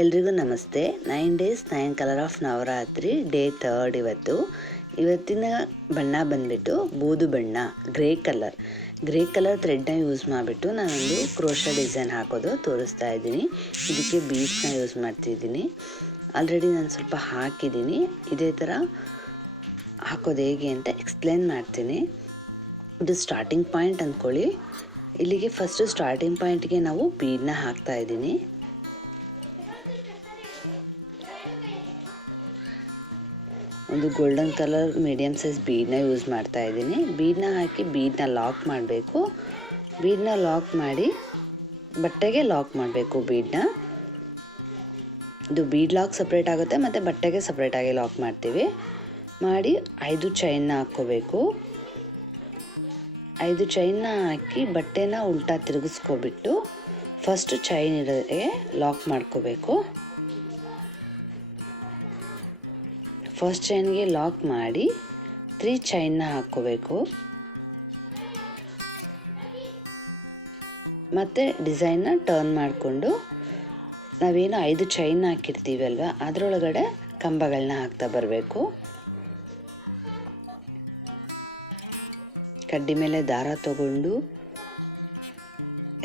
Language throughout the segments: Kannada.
ಎಲ್ರಿಗೂ ನಮಸ್ತೆ. 9 days 9 colour of Navratri day 3 ಇವತ್ತಿನ ಬಣ್ಣ ಬಂದ್ಬಿಟ್ಟು ಬೂದು ಬಣ್ಣ, ಗ್ರೇ ಕಲರ್ ಥ್ರೆಡ್ನ ಯೂಸ್ ಮಾಡಿಬಿಟ್ಟು ನಾನೊಂದು ಕ್ರೋಶಾ ಡಿಸೈನ್ ಹಾಕೋದು ತೋರಿಸ್ತಾ ಇದ್ದೀನಿ. ಇದಕ್ಕೆ ಬೀಡ್ಸ್ನ ಯೂಸ್ ಮಾಡ್ತಿದ್ದೀನಿ. ಆಲ್ರೆಡಿ ನಾನು ಸ್ವಲ್ಪ ಹಾಕಿದ್ದೀನಿ. ಇದೇ ಥರ ಹಾಕೋದು ಹೇಗೆ ಅಂತ ಎಕ್ಸ್ಪ್ಲೇನ್ ಮಾಡ್ತೀನಿ. ಇದು ಸ್ಟಾರ್ಟಿಂಗ್ ಪಾಯಿಂಟ್ ಅಂದ್ಕೊಳ್ಳಿ. ಇಲ್ಲಿಗೆ ಫಸ್ಟು ಸ್ಟಾರ್ಟಿಂಗ್ ಪಾಯಿಂಟ್ಗೆ ನಾವು ಬೀಡ್ನ ಹಾಕ್ತಾ ಇದ್ದೀನಿ. ಒಂದು ಗೋಲ್ಡನ್ ಕಲರ್ ಮೀಡಿಯಮ್ ಸೈಜ್ ಬೀಡ್ನ ಯೂಸ್ ಮಾಡ್ತಾ ಇದ್ದೀನಿ. ಬೀಡ್ನ ಹಾಕಿ ಬೀಡ್ನ ಲಾಕ್ ಮಾಡಬೇಕು. ಬೀಡ್ನ ಲಾಕ್ ಮಾಡಿ ಬಟ್ಟೆಗೆ ಲಾಕ್ ಮಾಡಬೇಕು. ಇದು ಬೀಡ್ ಲಾಕ್ ಸಪ್ರೇಟ್ ಆಗುತ್ತೆ ಮತ್ತು ಬಟ್ಟೆಗೆ ಸಪ್ರೇಟಾಗಿ ಲಾಕ್ ಮಾಡ್ತೀವಿ. ಮಾಡಿ 5 ಚೈನ್ನ ಹಾಕ್ಕೋಬೇಕು. 5 ಚೈನ್ನ ಹಾಕಿ ಬಟ್ಟೆನ ಉಲ್ಟಾ ತಿರುಗಿಸ್ಕೊಬಿಟ್ಟು ಫಸ್ಟ್ ಚೈನ್ ಇರೋದೇ ಲಾಕ್ ಮಾಡ್ಕೋಬೇಕು. ಫಸ್ಟ್ ಚೈನ್ಗೆ ಲಾಕ್ ಮಾಡಿ 3 ಚೈನ್ನ ಹಾಕ್ಕೋಬೇಕು. ಮತ್ತು ಡಿಸೈನ್ನ ಟರ್ನ್ ಮಾಡಿಕೊಂಡು ನಾವೇನು 5 ಚೈನ್ ಹಾಕಿರ್ತೀವಿ ಅಲ್ವಾ, ಅದರೊಳಗಡೆ ಕಂಬಗಳನ್ನ ಹಾಕ್ತಾ ಬರಬೇಕು. ಕಡ್ಡಿ ಮೇಲೆ ದಾರ ತಗೊಂಡು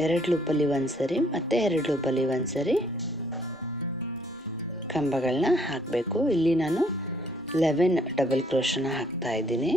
2 ಲೂಪಲ್ಲಿ ಒಂದ್ಸರಿ ಮತ್ತೆ 2 ಲೂಪಲ್ಲಿ ಒಂದ್ಸರಿ ಕಂಬಗಳನ್ನ ಹಾಕಬೇಕು. ಇಲ್ಲಿ ನಾನು 11 ಡಬಲ್ ಕ್ರೋಶನ ಹಾಕ್ತಾ ಇದ್ದೀನಿ.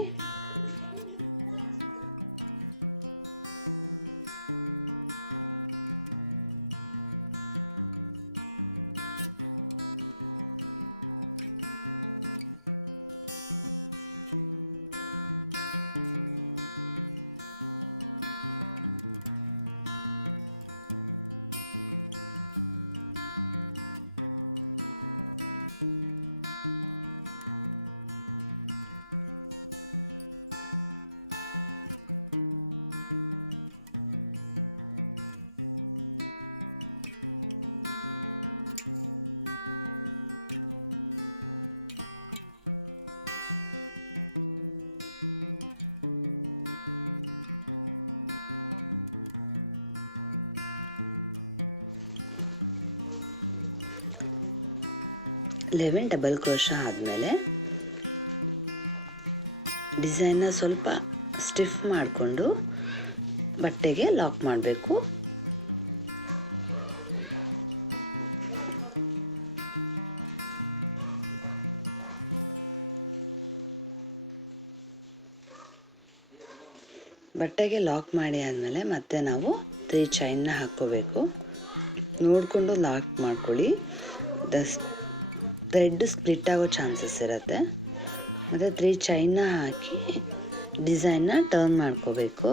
ಲೆವೆನ್ ಡಬಲ್ ಕ್ರೋಶಾ ಆದಮೇಲೆ ಡಿಸೈನ್ನ ಸ್ವಲ್ಪ ಸ್ಟಿಫ್ ಮಾಡಿಕೊಂಡು ಬಟ್ಟೆಗೆ ಲಾಕ್ ಮಾಡಬೇಕು. ಬಟ್ಟೆಗೆ ಲಾಕ್ ಮಾಡಿ ಆದಮೇಲೆ ಮತ್ತೆ ನಾವು 3 ಚೈನ್ನ ಹಾಕ್ಕೋಬೇಕು. ನೋಡಿಕೊಂಡು ಲಾಕ್ ಮಾಡ್ಕೊಳ್ಳಿ. ಥ್ರೆಡ್ ಸ್ಪ್ಲಿಟ್ ಆಗೋ ಚಾನ್ಸಸ್ ಇರುತ್ತೆ. ಮತ್ತು 3 ಚೈನ್ನ ಹಾಕಿ ಡಿಸೈನ್ನ ಟರ್ನ್ ಮಾಡ್ಕೋಬೇಕು.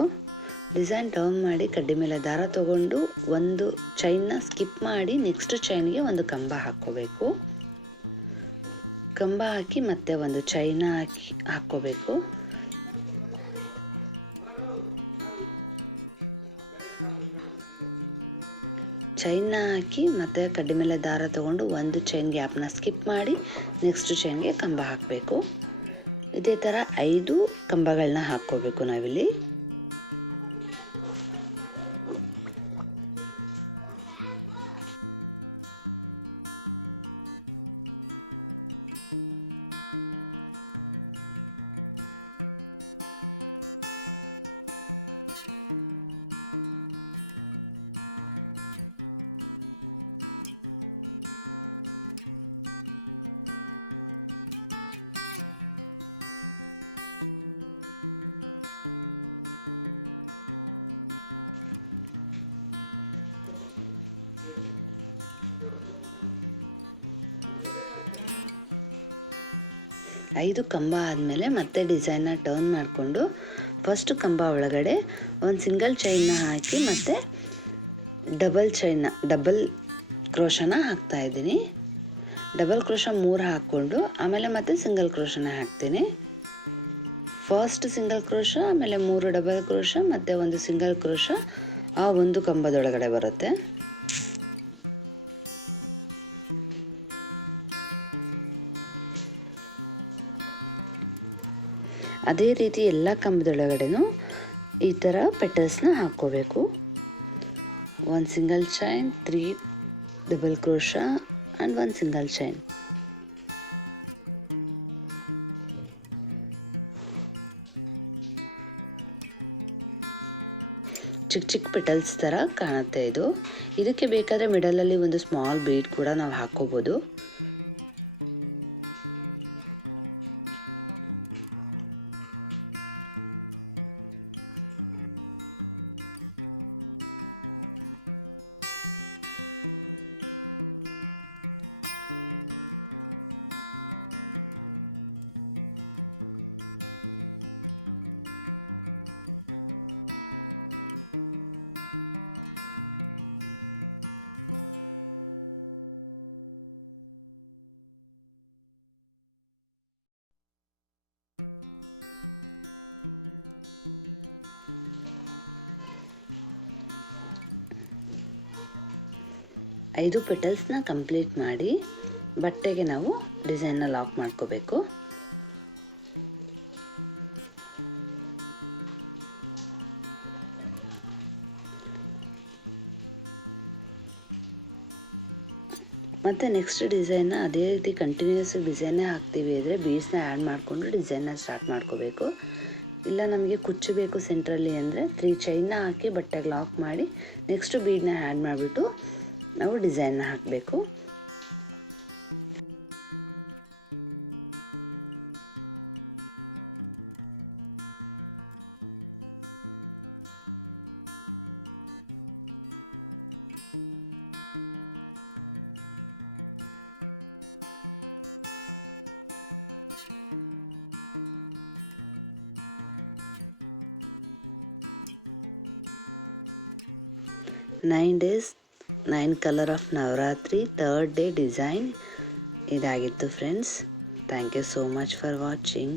ಡಿಸೈನ್ ಟರ್ನ್ ಮಾಡಿ ಕಡ್ಡಿ ಮೇಲೆ ದಾರ ತಗೊಂಡು ಒಂದು ಚೈನ್ನ ಸ್ಕಿಪ್ ಮಾಡಿ ನೆಕ್ಸ್ಟ್ ಚೈನ್ಗೆ ಒಂದು ಕಂಬ ಹಾಕ್ಕೋಬೇಕು. ಕಂಬ ಹಾಕಿ ಮತ್ತೆ ಒಂದು ಚೈನ್ನ ಹಾಕ್ಕೋಬೇಕು. ಚೈನ್ನ ಹಾಕಿ ಮತ್ತೆ ಕಡ್ಡಿ ಮೇಲೆ ದಾರ ತಗೊಂಡು ಒಂದು ಚೈನ್ ಗ್ಯಾಪ್ನ ಸ್ಕಿಪ್ ಮಾಡಿ ನೆಕ್ಸ್ಟ್ ಚೈನ್ಗೆ ಕಂಬ ಹಾಕಬೇಕು. ಇದೇ ಥರ 5 ಕಂಬಗಳನ್ನ ಹಾಕ್ಕೋಬೇಕು ನಾವಿಲ್ಲಿ. ಐದು ಕಂಬ ಆದಮೇಲೆ ಮತ್ತೆ ಡಿಸೈನ್ನ ಟರ್ನ್ ಮಾಡಿಕೊಂಡು ಫಸ್ಟ್ ಕಂಬ ಒಳಗಡೆ ಒಂದು ಸಿಂಗಲ್ ಚೈನ್ನ ಹಾಕಿ ಮತ್ತೆ ಡಬಲ್ ಕ್ರೋಶನ ಹಾಕ್ತಾ ಇದ್ದೀನಿ. ಡಬಲ್ ಕ್ರೋಶ 3 ಹಾಕ್ಕೊಂಡು ಆಮೇಲೆ ಮತ್ತೆ ಸಿಂಗಲ್ ಕ್ರೋಶನ ಹಾಕ್ತೀನಿ. ಫಸ್ಟ್ ಸಿಂಗಲ್ ಕ್ರೋಶ, ಆಮೇಲೆ 3 ಡಬಲ್ ಕ್ರೋಶ ಮತ್ತೆ ಒಂದು ಸಿಂಗಲ್ ಕ್ರೋಶ ಆ ಒಂದು ಕಂಬದೊಳಗಡೆ ಬರುತ್ತೆ. ಅದೇ ರೀತಿ ಎಲ್ಲ ಕಂಬದೊಳಗಡೆನೂ ಈ ಥರ ಪೆಟಲ್ಸ್ನ ಹಾಕ್ಕೋಬೇಕು. 1 single chain, 3 double crochet, and one single chain. ಚಿಕ್ಕ ಚಿಕ್ಕ ಪೆಟಲ್ಸ್ ಥರ ಕಾಣುತ್ತೆ ಇದು. ಇದಕ್ಕೆ ಬೇಕಾದರೆ ಮಿಡಲಲ್ಲಿ ಒಂದು ಸ್ಮಾಲ್ ಬೀಡ್ ಕೂಡ ನಾವು ಹಾಕೋಬೋದು. ಐದು ಪೆಟಲ್ಸ್ನ ಕಂಪ್ಲೀಟ್ ಮಾಡಿ ಬಟ್ಟೆಗೆ ನಾವು ಡಿಸೈನ್ನ ಲಾಕ್ ಮಾಡ್ಕೋಬೇಕು. ಮತ್ತು ನೆಕ್ಸ್ಟ್ ಡಿಸೈನ್ನ ಅದೇ ರೀತಿ ಕಂಟಿನ್ಯೂಸ್ ಡಿಸೈನ್ನೇ ಹಾಕ್ತೀವಿ ಅಂದರೆ ಬೀಡ್ಸ್ನ ಆ್ಯಡ್ ಮಾಡಿಕೊಂಡು ಡಿಸೈನ್ನ ಸ್ಟಾರ್ಟ್ ಮಾಡ್ಕೋಬೇಕು. ಇಲ್ಲ ನಮಗೆ ಕುಚ್ಚು ಬೇಕು ಸೆಂಟ್ರಲ್ಲಿ ಅಂದರೆ 3 ಚೈನ್ನ ಹಾಕಿ ಬಟ್ಟೆಗೆ ಲಾಕ್ ಮಾಡಿ ನೆಕ್ಸ್ಟ್ ಬೀಡ್ನ ಆ್ಯಡ್ ಮಾಡಿಬಿಟ್ಟು ನಾವು ಡಿಸೈನ್ನ ಹಾಕಬೇಕು. Nine days 9 colour of Navratri 3rd day design ಇದಾಗಿತ್ತು friends. Thank you so much for watching.